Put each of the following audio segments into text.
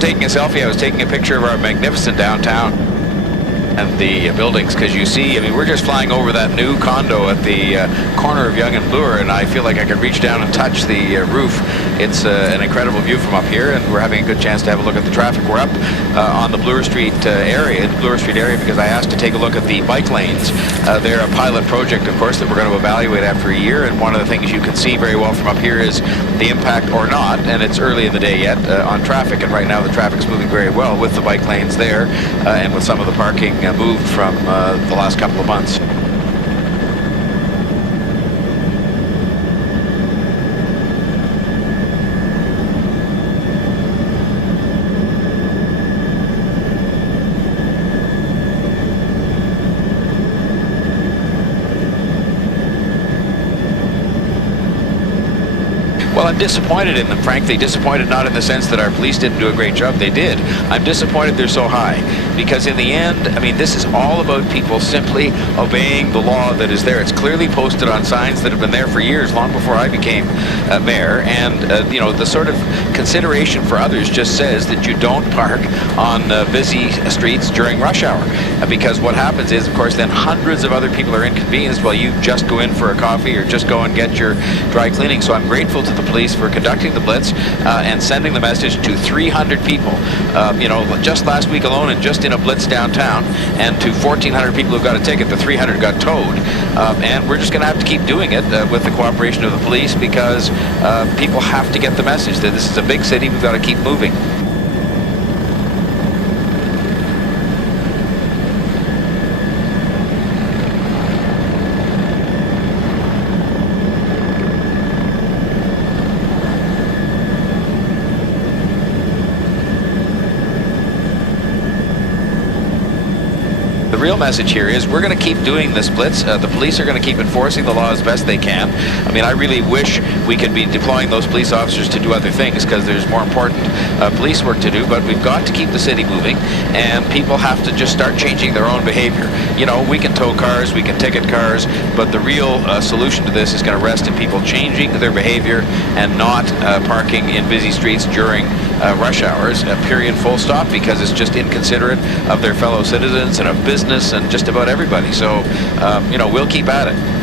wasn't taking a selfie, I was taking a picture of our magnificent downtown and the buildings, because you see, I mean, we're just flying over that new condo at the corner of Yonge and Bloor, and I feel like I could reach down and touch the roof. It's an incredible view from up here, and we're having a good chance to have a look at the traffic. We're up on the Bloor Street area, because I asked to take a look at the bike lanes. They're a pilot project, of course, that we're going to evaluate after a year, and one of the things you can see very well from up here is the impact or not, and it's early in the day yet, on traffic, and right now the traffic's moving very well with the bike lanes there, and with some of the parking moved from the last couple of months. Well, I'm disappointed in them, frankly. Disappointed not in the sense that our police didn't do a great job. They did. I'm disappointed they're so high. Because in the end, I mean, this is all about people simply obeying the law that is there. It's clearly posted on signs that have been there for years, long before I became mayor. And, you know, the sort of consideration for others just says that you don't park on busy streets during rush hour. Because what happens is, of course, then hundreds of other people are inconvenienced while you just go in for a coffee or just go and get your dry cleaning. So I'm grateful to the police for conducting the Blitz and sending the message to 300 people, you know, just last week alone, and just in a Blitz downtown, and to 1,400 people who got a ticket. The 300 got towed, and we're just going to have to keep doing it with the cooperation of the police, because people have to get the message that this is a big city. We've got to keep moving. The real message here is we're going to keep doing this Blitz. The police are going to keep enforcing the law as best they can. I mean, I really wish we could be deploying those police officers to do other things, because there's more important police work to do, but we've got to keep the city moving, and people have to just start changing their own behavior. You know, we can tow cars, we can ticket cars, but the real solution to this is going to rest in people changing their behavior and not parking in busy streets during rush hours, period, full stop, because it's just inconsiderate of their fellow citizens and of business and just about everybody. So, you know, we'll keep at it.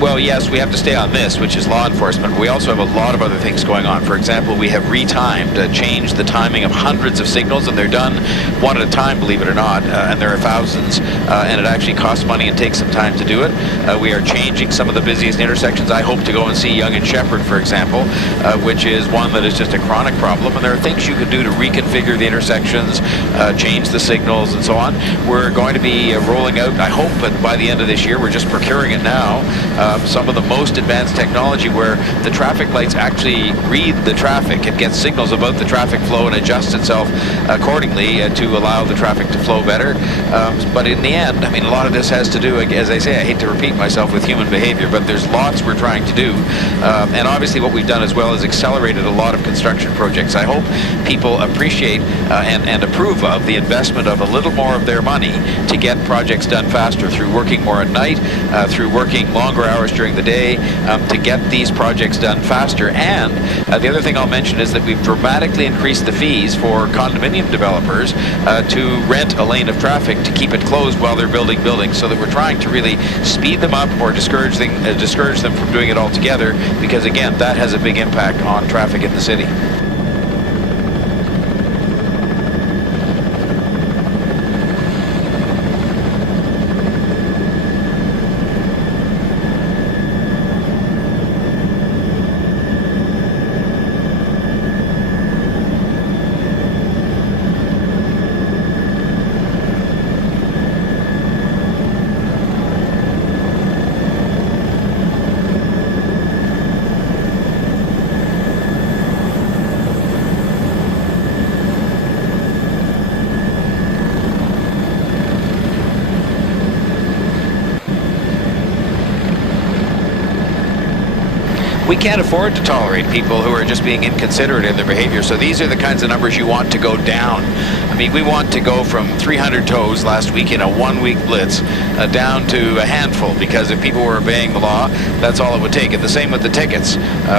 Well, yes, we have to stay on this, which is law enforcement. We also have a lot of other things going on. For example, we have retimed, changed the timing of hundreds of signals, and they're done one at a time, believe it or not, and there are thousands, and it actually costs money and takes some time to do it. We are changing some of the busiest intersections. I hope to go and see Yonge and Shepherd, for example, which is one that is just a chronic problem, and there are things you can do to reconfigure the intersections, change the signals, and so on. We're going to be rolling out, I hope, but by the end of this year, we're just procuring it now, some of the most advanced technology where the traffic lights actually read the traffic. It gets signals about the traffic flow and adjusts itself accordingly to allow the traffic to flow better. But in the end, I mean, a lot of this has to do, as I say, I hate to repeat myself, with human behavior, but there's lots we're trying to do. And obviously what we've done as well is accelerated a lot of construction projects. I hope people appreciate and approve of the investment of a little more of their money to get projects done faster, through working more at night, through working longer hours during the day, to get these projects done faster. And the other thing I'll mention is that we've dramatically increased the fees for condominium developers to rent a lane of traffic to keep it closed while they're building buildings, so that we're trying to really speed them up or discourage them from doing it altogether, because again, that has a big impact on traffic in the city. we can't afford to tolerate people who are just being inconsiderate in their behavior. So these are the kinds of numbers you want to go down. I mean, we want to go from 300 tows last week in a one-week blitz down to a handful, because if people were obeying the law, that's all it would take. And the same with the tickets.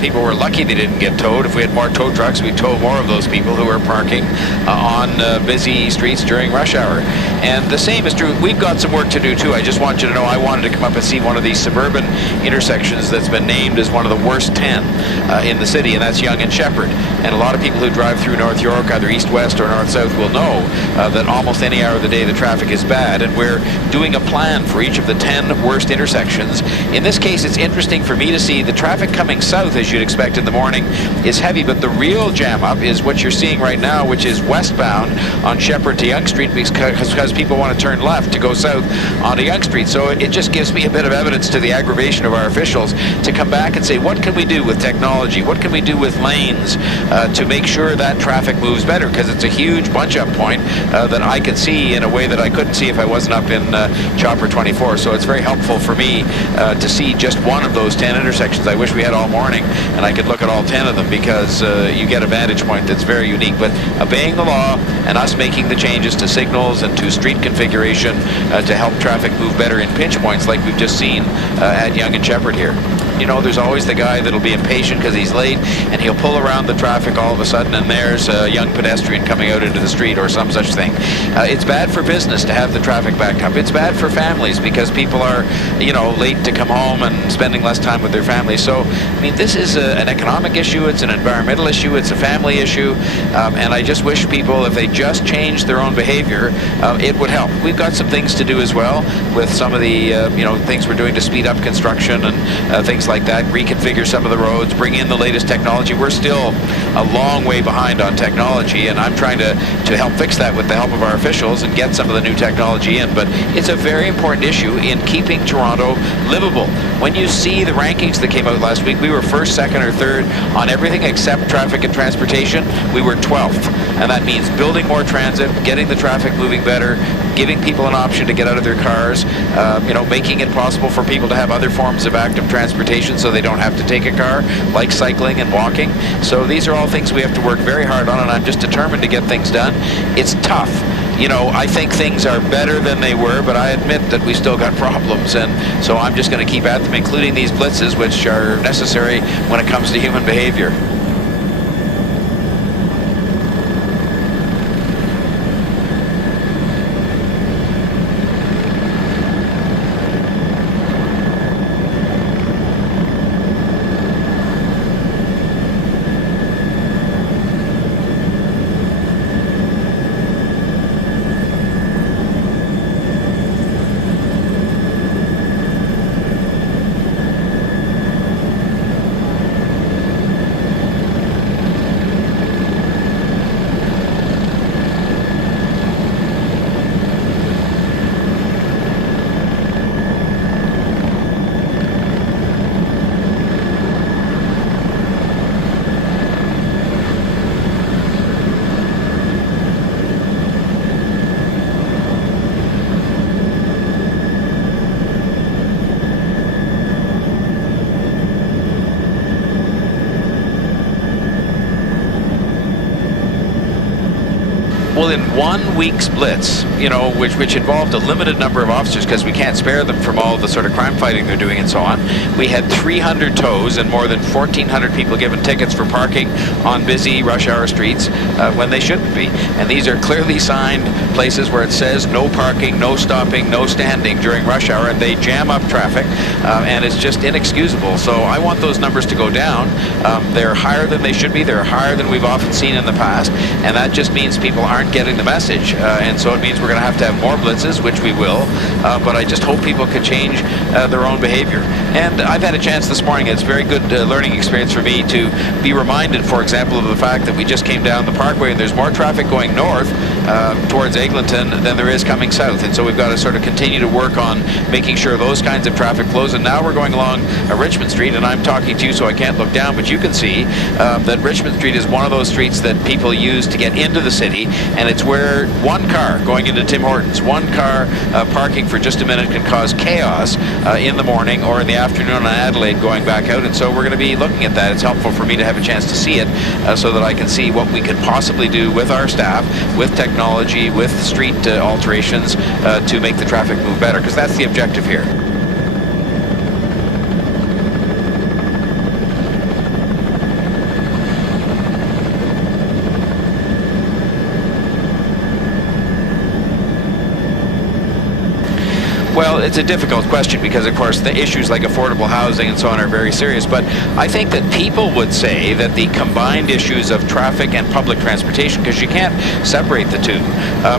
People were lucky they didn't get towed. If we had more tow trucks, we'd tow more of those people who are parking on busy streets during rush hour. And the same is true. We've got some work to do too. I just want you to know I wanted to come up and see one of these suburban intersections that's been named as one of the worst 10 in the city, and that's Yonge and Sheppard. And a lot of people who drive through North York, either east-west or north-south, will know that almost any hour of the day the traffic is bad, and we're doing a plan for each of the 10 worst intersections. In this case, it's interesting for me to see the traffic coming south, as you'd expect in the morning, is heavy, but the real jam-up is what you're seeing right now, which is westbound on Sheppard to Yonge Street, because people want to turn left to go south onto Yonge Street. So it just gives me a bit of evidence to the aggravation of our officials to come back and say, what can we do with technology? What can we do with lanes to make sure that traffic moves better? Because it's a huge bunch-up point that I can see in a way that I couldn't see if I wasn't up in Chopper 24. So it's very helpful for me to see just one of those 10 intersections. I wish we had all morning and I could look at all 10 of them, because you get a vantage point that's very unique. But obeying the law and us making the changes to signals and to street configuration to help traffic move better in pinch points like we've just seen at Yonge and Sheppard here. You know, there's always the guy that'll be impatient because he's late, and he'll pull around the traffic all of a sudden, and there's a young pedestrian coming out into the street or some such thing. It's bad for business to have the traffic backed up. It's bad for families because people are, you know, late to come home and spending less time with their families. So, I mean, this is an economic issue, it's an environmental issue, it's a family issue, and I just wish people, if they just changed their own behavior, it would help. We've got some things to do as well with some of the, you know, things we're doing to speed up construction and things like that, reconfigure some of the roads, bring in the latest technology. We're still a long way behind on technology, and I'm trying to help fix that with the help of our officials and get some of the new technology in. But it's a very important issue in keeping Toronto livable. When you see the rankings that came out last week, we were first, second, or third on everything except traffic and transportation. We were 12th, and that means building more transit, getting the traffic moving better, giving people an option to get out of their cars, you know, making it possible for people to have other forms of active transportation so they don't have to take a car, like cycling and walking. So these are all things we have to work very hard on, and I'm just determined to get things done. It's tough. You know, I think things are better than they were, but I admit that we still got problems, and so I'm just going to keep at them, including these blitzes, which are necessary when it comes to human behavior. Well, in 1 week's blitz, you know, which involved a limited number of officers because we can't spare them from all the sort of crime fighting they're doing and so on, we had 300 tows and more than 1,400 people given tickets for parking on busy rush hour streets when they shouldn't be. And these are clearly signed places where it says no parking, no stopping, no standing during rush hour, and they jam up traffic, and it's just inexcusable. So I want those numbers to go down. They're higher than they should be. They're higher than we've often seen in the past, and that just means people aren't getting the message, and so it means we're going to have more blitzes, which we will, but I just hope people can change their own behavior. And I've had a chance this morning, it's a very good learning experience for me to be reminded, for example, of the fact that we just came down the Parkway and there's more traffic going north towards Eglinton than there is coming south, and so we've got to sort of continue to work on making sure those kinds of traffic flows. And now we're going along Richmond Street, and I'm talking to you so I can't look down, but you can see that Richmond Street is one of those streets that people use to get into the city, and it's where one car going into Tim Hortons, one car parking for just a minute can cause chaos in the morning or in the afternoon on Adelaide going back out. And so we're going to be looking at that. It's helpful for me to have a chance to see it so that I can see what we could possibly do with our staff, with technology, with street alterations to make the traffic move better, because that's the objective here. Well, it's a difficult question because, of course, the issues like affordable housing and so on are very serious. But I think that people would say that the combined issues of traffic and public transportation, because you can't separate the two,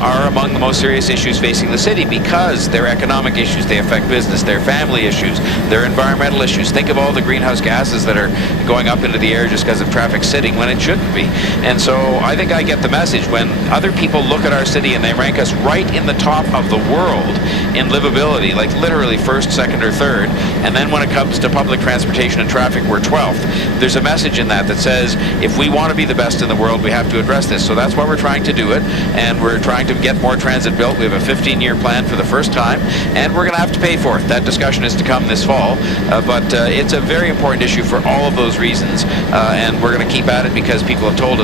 are among the most serious issues facing the city, because they're economic issues, they affect business, they're family issues, they're environmental issues. Think of all the greenhouse gases that are going up into the air just because of traffic sitting when it shouldn't be. And so I think I get the message when other people look at our city and they rank us right in the top of the world in livability, like literally first, second, or third, and then when it comes to public transportation and traffic, we're 12th. There's a message in that that says if we want to be the best in the world, we have to address this. So that's why we're trying to do it, and we're trying to get more transit built. We have a 15-year plan for the first time, and we're going to have to pay for it. That discussion is to come this fall, but it's a very important issue for all of those reasons, and we're going to keep at it because people have told us